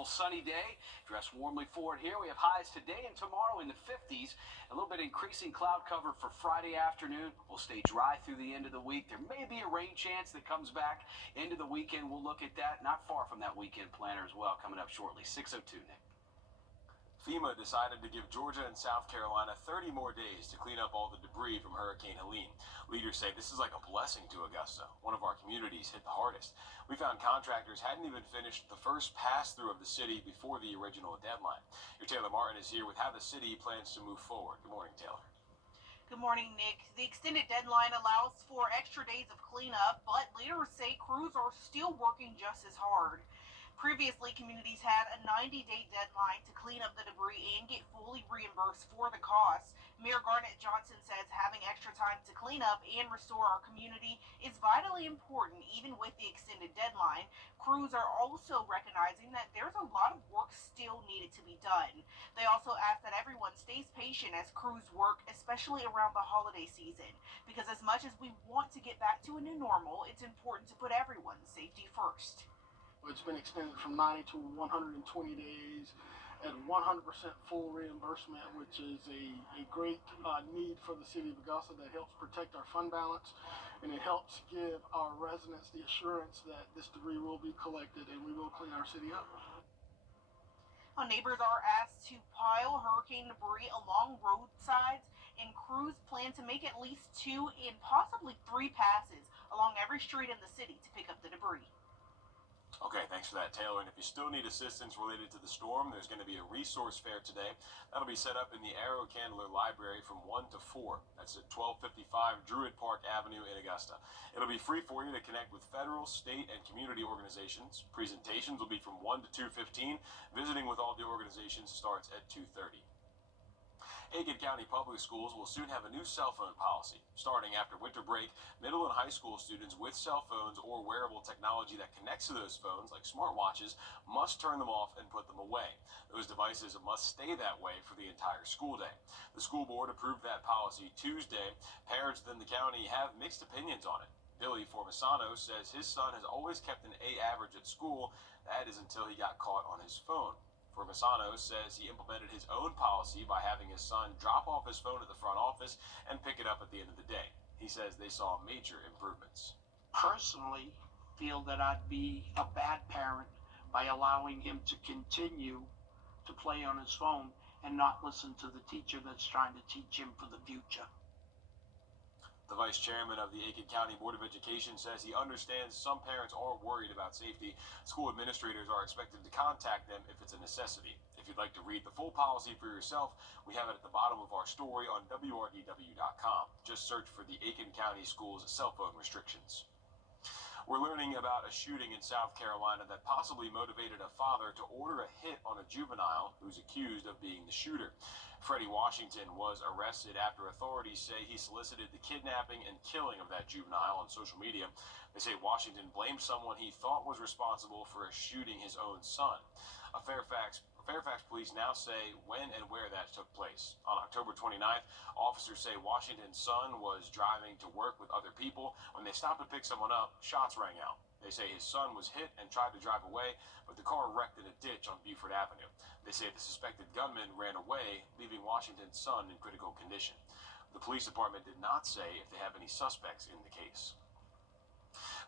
beautiful sunny day. Dress warmly for it here. We have highs today and tomorrow in the 50s. A little bit increasing cloud cover for Friday afternoon. We'll stay dry through the end of the week. There may be a rain chance that comes back into the weekend. We'll look at that. Not far from that weekend planner as well coming up shortly. 6:02, Nick. FEMA decided to give Georgia and South Carolina 30 more days to clean up all the debris from Hurricane Helene. Leaders say this is like a blessing to Augusta. One of our communities hit the hardest. We found contractors hadn't even finished the first pass-through of the city before the original deadline. Your Taylor Martin is here with how the city plans to move forward. Good morning, Taylor. Good morning, Nick. The extended deadline allows for extra days of cleanup, but leaders say crews are still working just as hard. Previously, communities had a 90-day deadline to clean up the debris and get fully reimbursed for the costs. Mayor Garnett Johnson says having extra time to clean up and restore our community is vitally important, even with the extended deadline. Crews are also recognizing that there's a lot of work still needed to be done. They also ask that everyone stays patient as crews work, especially around the holiday season, because as much as we want to get back to a new normal, it's important to put everyone's safety first. It's been extended from 90 to 120 days at 100% full reimbursement, which is a great need for the city of Augusta. That helps protect our fund balance, and it helps give our residents the assurance that this debris will be collected and we will clean our city up. Neighbors are asked to pile hurricane debris along roadsides, and crews plan to make at least 2 and possibly 3 passes along every street in the city to pick up the debris. Okay, thanks for that, Taylor. And if you still need assistance related to the storm, there's going to be a resource fair today. That'll be set up in the Arrow Candler Library from 1 to 4. That's at 1255 Druid Park Avenue in Augusta. It'll be free for you to connect with federal, state, and community organizations. Presentations will be from 1 to 2:15. Visiting with all the organizations starts at 2:30. Aiken County Public Schools will soon have a new cell phone policy. Starting after winter break, middle and high school students with cell phones or wearable technology that connects to those phones, like smartwatches, must turn them off and put them away. Those devices must stay that way for the entire school day. The school board approved that policy Tuesday. Parents within the county have mixed opinions on it. Billy Formisano says his son has always kept an A average at school. That is until he got caught on his phone. Formisano says he implemented his own policy by having his son drop off his phone at the front office and pick it up at the end of the day. He says they saw major improvements. Personally, feel that I'd be a bad parent by allowing him to continue to play on his phone and not listen to the teacher that's trying to teach him for the future. The vice chairman of the Aiken County Board of Education says he understands some parents are worried about safety. School administrators are expected to contact them if it's a necessity. If you'd like to read the full policy for yourself, we have it at the bottom of our story on Wrdw.com. Just search for the Aiken County Schools cell phone restrictions. We're learning about a shooting in South Carolina that possibly motivated a father to order a hit on a juvenile who's accused of being the shooter. Freddie Washington was arrested after authorities say he solicited the kidnapping and killing of that juvenile on social media. They say Washington blamed someone he thought was responsible for shooting his own son. Fairfax police now say when and where that took place. On October 29th, officers say Washington's son was driving to work with other people. When they stopped to pick someone up, shots rang out. They say his son was hit and tried to drive away, but the car wrecked in a ditch on Buford Avenue. They say the suspected gunman ran away, leaving Washington's son in critical condition. The police department did not say if they have any suspects in the case.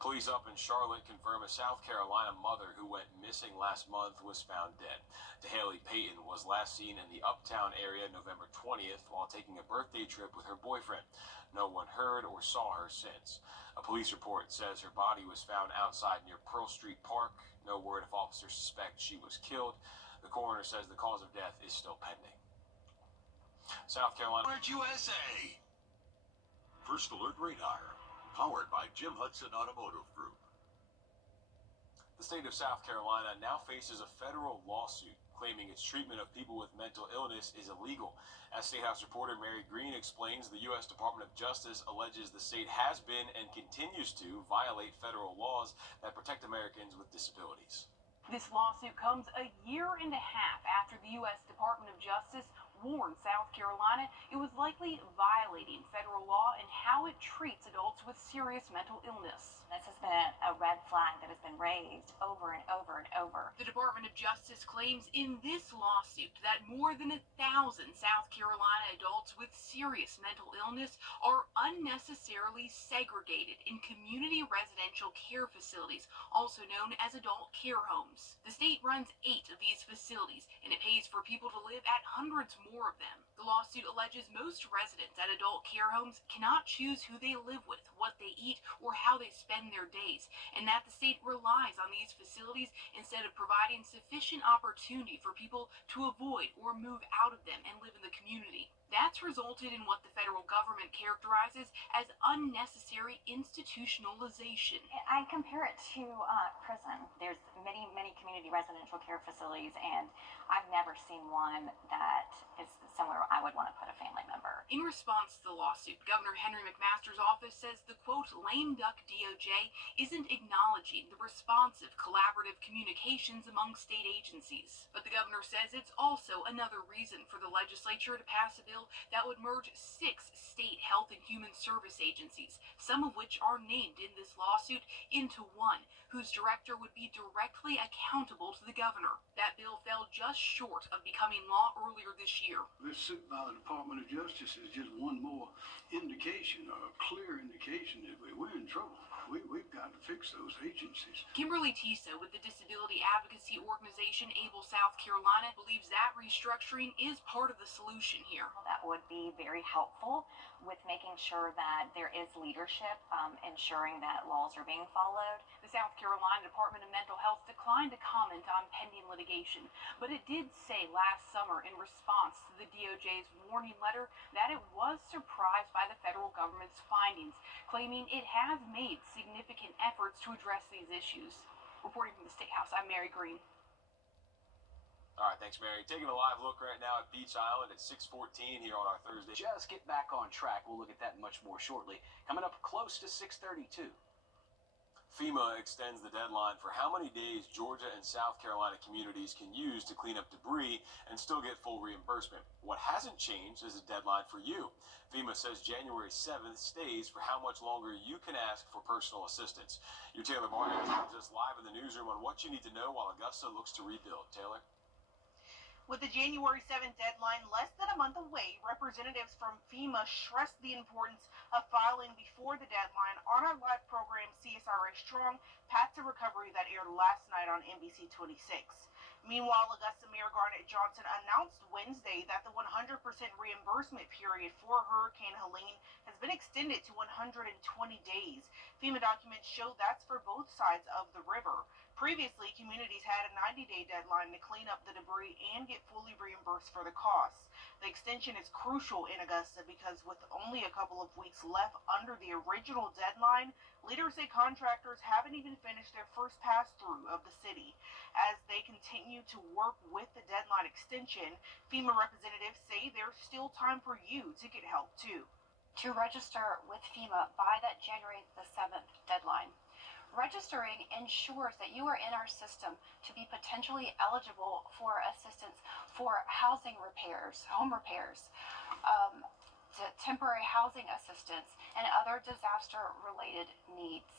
Police up in Charlotte confirm a South Carolina mother who went missing last month was found dead. DeHaley Payton was last seen in the Uptown area November 20th while taking a birthday trip with her boyfriend. No one heard or saw her since. A police report says her body was found outside near Pearl Street Park. No word if officers suspect she was killed. The coroner says the cause of death is still pending. South Carolina USA. First Alert Radar. Powered by Jim Hudson Automotive Group. The state of South Carolina now faces a federal lawsuit claiming its treatment of people with mental illness is illegal. As State House reporter Mary Green explains, the U.S. Department of Justice alleges the state has been and continues to violate federal laws that protect Americans with disabilities. This lawsuit comes a year and a half after the U.S. Department of Justice warned South Carolina it was likely violating federal law and how it treats adults with serious mental illness. This has been a red flag that has been raised over and over and over. The Department of Justice claims in this lawsuit that more than 1,000 South Carolina adults with serious mental illness are unnecessarily segregated in community residential care facilities, also known as adult care homes. The state runs 8 of these facilities, and it pays for people to live at hundreds more of them. The lawsuit alleges most residents at adult care homes cannot choose who they live with, what they eat, or how they spend their days, and that the state relies on these facilities instead of providing sufficient opportunity for people to avoid or move out of them and live in the community. That's resulted in what the federal government characterizes as unnecessary institutionalization. I compare it to prison. There's many community residential care facilities, and I've never seen one that is somewhere I would want to put a family member. In response to the lawsuit, Governor Henry McMaster's office says the quote, lame duck DOJ isn't acknowledging the responsive collaborative communications among state agencies. But the governor says it's also another reason for the legislature to pass a bill that would merge 6 state health and human service agencies, some of which are named in this lawsuit, into one, whose director would be directly accountable to the governor. That bill fell just short of becoming law earlier this year. This suit by the Department of Justice is just one more indication, or a clear indication that we're in trouble. We've got to fix those agencies. Kimberly Tiso with the disability advocacy organization Able South Carolina believes that restructuring is part of the solution here. That would be very helpful with making sure that there is leadership, ensuring that laws are being followed. The South Carolina Department of Mental Health declined to comment on pending litigation, but it did say last summer in response to the DOJ's warning letter that it was surprised by the federal government's findings, claiming it has made significant efforts to address these issues. Reporting from the State House, I'm Mary Green. All right, thanks, Mary. Taking a live look right now at Beach Island at 6:14 here on our Thursday. Just get back on track. We'll look at that and much more shortly. Coming up close to 6:32. FEMA extends the deadline for how many days Georgia and South Carolina communities can use to clean up debris and still get full reimbursement. What hasn't changed is a deadline for you. FEMA says January 7th stays for how much longer you can ask for personal assistance. Your Taylor Martin joins us live in the newsroom on what you need to know while Augusta looks to rebuild. Taylor? With the January 7th deadline less than a month away, representatives from FEMA stressed the importance of filing before the deadline on our live program CSRA Strong, Path to Recovery, that aired last night on NBC 26. Meanwhile, Augusta Mayor Garnett Johnson announced Wednesday that the 100% reimbursement period for Hurricane Helene has been extended to 120 days. FEMA documents show that's for both sides of the river. Previously, communities had a 90-day deadline to clean up the debris and get fully reimbursed for the costs. The extension is crucial in Augusta because with only a couple of weeks left under the original deadline, leaders say contractors haven't even finished their first pass-through of the city. As they continue to work with the deadline extension, FEMA representatives say there's still time for you to get help too. To register with FEMA by that January the 7th deadline. Registering ensures that you are in our system to be potentially eligible for assistance for housing repairs, home repairs, temporary housing assistance, and other disaster-related needs.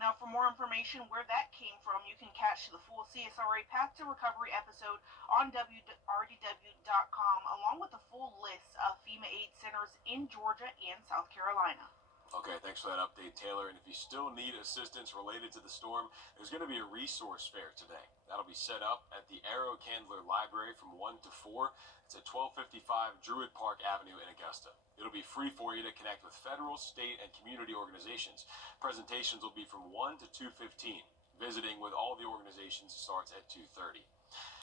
Now, for more information where that came from, you can catch the full CSRA Path to Recovery episode on Wrdw.com, along with the full list of FEMA aid centers in Georgia and South Carolina. Okay, thanks for that update, Taylor. And if you still need assistance related to the storm, there's going to be a resource fair today. That'll be set up at the Arrow Candler Library from 1 to 4. It's at 1255 Druid Park Avenue in Augusta. It'll be free for you to connect with federal, state, and community organizations. Presentations will be from 1 to 2:15. Visiting with all the organizations starts at 2:30.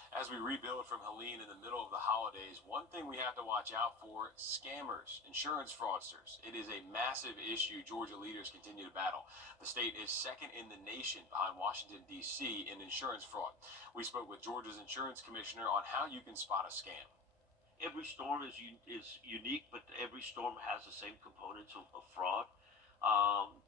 As we rebuild from Helene in the middle of the holidays, one thing we have to watch out for: scammers, insurance fraudsters. It is a massive issue Georgia leaders continue to battle. The state is second in the nation behind Washington, D.C. in insurance fraud. We spoke with Georgia's insurance commissioner on how you can spot a scam. Every storm is unique, but every storm has the same components of fraud.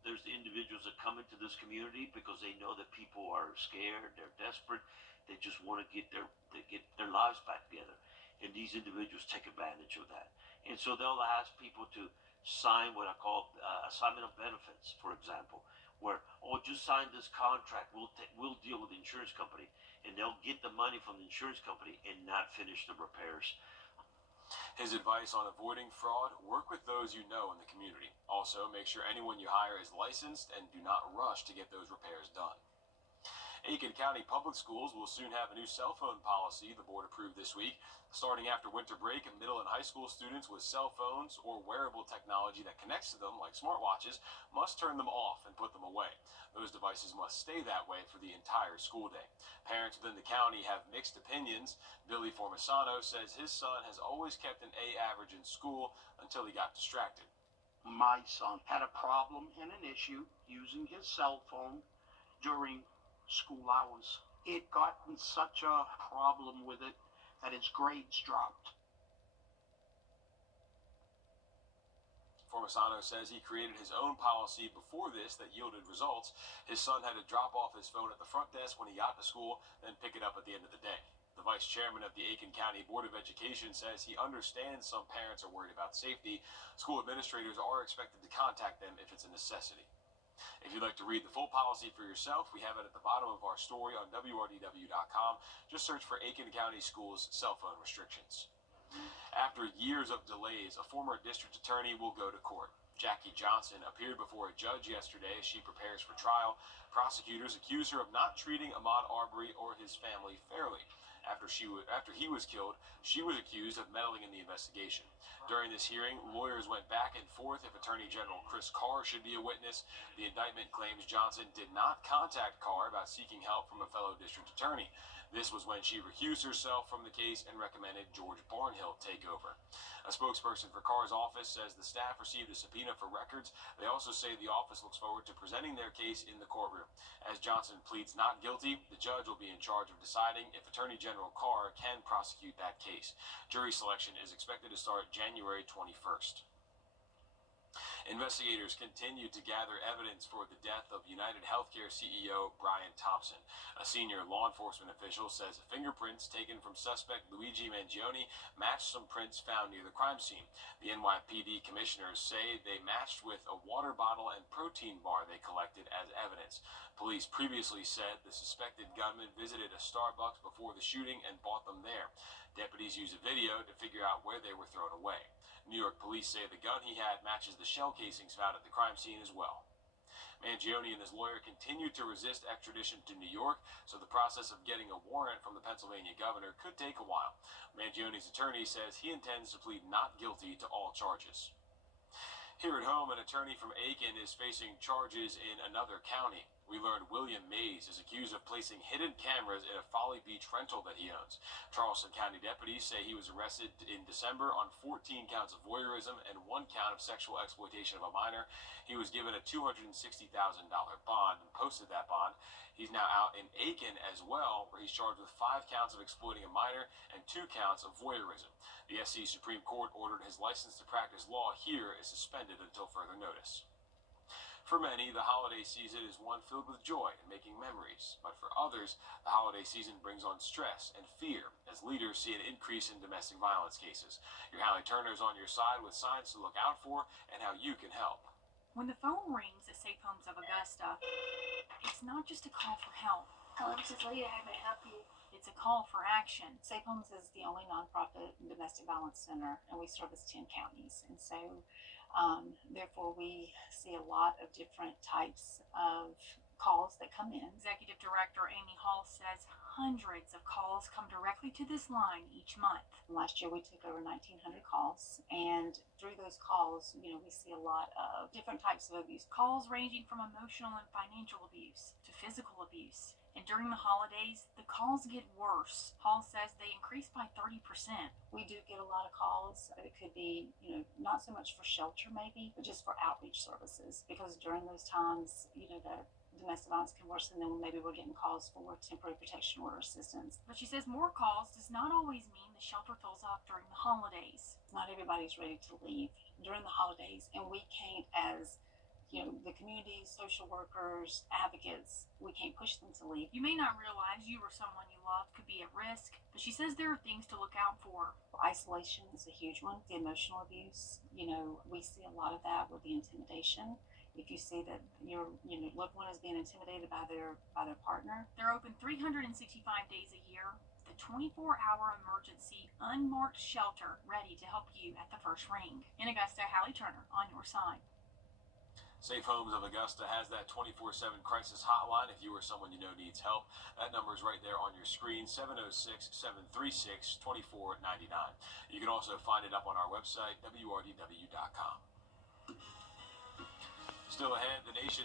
There's the individuals that come into this community because they know that people are scared, they're desperate, they just want to get their lives back together. and these individuals take advantage of that. And so they'll ask people to sign what I call assignment of benefits, for example, where, oh, just sign this contract, we'll deal with the insurance company, and they'll get the money from the insurance company and not finish the repairs. His advice on avoiding fraud: work with those you know in the community. Also, make sure anyone you hire is licensed and do not rush to get those repairs done. Aiken County Public Schools will soon have a new cell phone policy the board approved this week. Starting after winter break, middle and high school students with cell phones or wearable technology that connects to them, like smartwatches, must turn them off and put them away. Those devices must stay that way for the entire school day. Parents within the county have mixed opinions. Billy Formisano says his son has always kept an A average in school until he got distracted. My son had a problem and an issue using his cell phone during school hours. It got in such a problem with it that his grades dropped. Formisano says he created his own policy before this that yielded results. His son had to drop off his phone at the front desk when he got to school, then pick it up at the end of the day. The vice chairman of the Aiken County Board of Education says he understands some parents are worried about safety. School administrators are expected to contact them if it's a necessity. If you'd like to read the full policy for yourself, we have it at the bottom of our story on Wrdw.com. Just search for Aiken County Schools cell phone restrictions. After years of delays, a former district attorney will go to court. Jackie Johnson appeared before a judge yesterday as she prepares for trial. Prosecutors accuse her of not treating Ahmaud Arbery or his family fairly. After he was killed, she was accused of meddling in the investigation. During this hearing, lawyers went back and forth if Attorney General Chris Carr should be a witness. The indictment claims Johnson did not contact Carr about seeking help from a fellow district attorney. This was when she recused herself from the case and recommended George Barnhill take over. A spokesperson for Carr's office says the staff received a subpoena for records. They also say the office looks forward to presenting their case in the courtroom. As Johnson pleads not guilty, the judge will be in charge of deciding if Attorney General Carr can prosecute that case. Jury selection is expected to start January 21st. Investigators continue to gather evidence for the death of United Healthcare CEO Brian Thompson. A senior law enforcement official says fingerprints taken from suspect Luigi Mangione matched some prints found near the crime scene. The NYPD commissioners say they matched with a water bottle and protein bar they collected as evidence. Police previously said the suspected gunman visited a Starbucks before the shooting and bought them there. Deputies used a video to figure out where they were thrown away. New York police say the gun he had matches the shell casings found at the crime scene as well. Mangione and his lawyer continued to resist extradition to New York, so the process of getting a warrant from the Pennsylvania governor could take a while. Mangione's attorney says he intends to plead not guilty to all charges. Here at home, an attorney from Aiken is facing charges in another county. We learned William Mays is accused of placing hidden cameras in a Folly Beach rental that he owns. Charleston County deputies say he was arrested in December on 14 counts of voyeurism and 1 count of sexual exploitation of a minor. He was given a $260,000 bond and posted that bond. He's now out in Aiken as well, where he's charged with 5 counts of exploiting a minor and 2 counts of voyeurism. The SC Supreme Court ordered his license to practice law here is suspended until further notice. For many, the holiday season is one filled with joy and making memories. But for others, the holiday season brings on stress and fear as leaders see an increase in domestic violence cases. Your Hallie Turner is on your side with signs to look out for and how you can help. When the phone rings at Safe Homes of Augusta, it's not just a call for help. Hello, this is Leah. How may I help you? It's a call for action. Safe Homes is the only nonprofit domestic violence center, and we service 10 counties. And so, therefore, we see a lot of different types of calls that come in. Executive Director Amy Hall says hundreds of calls come directly to this line each month. Last year, we took over 1,900 calls, and through those calls, we see a lot of different types of abuse. Calls ranging from emotional and financial abuse to physical abuse. And during the holidays, the calls get worse. Hall says they increased by 30%. We do get a lot of calls. It could be, not so much for shelter maybe, but just for outreach services. Because during those times, the domestic violence can worsen, then maybe we're getting calls for temporary protection order assistance. But she says more calls does not always mean the shelter fills up during the holidays. Not everybody's ready to leave during the holidays, and we can't, as the community, social workers, advocates, we can't push them to leave. You may not realize you or someone you love could be at risk, but she says there are things to look out for. Isolation is a huge one. The emotional abuse, we see a lot of that with the intimidation. If you see that your loved one is being intimidated by their partner. They're open 365 days a year. The 24-hour emergency unmarked shelter ready to help you at the first ring. In Augusta, Hallie Turner on your side. Safe Homes of Augusta has that 24/7 crisis hotline if you or someone you know needs help. That number is right there on your screen, 706-736-2499. You can also find it up on our website, wrdw.com. Still ahead, the nation's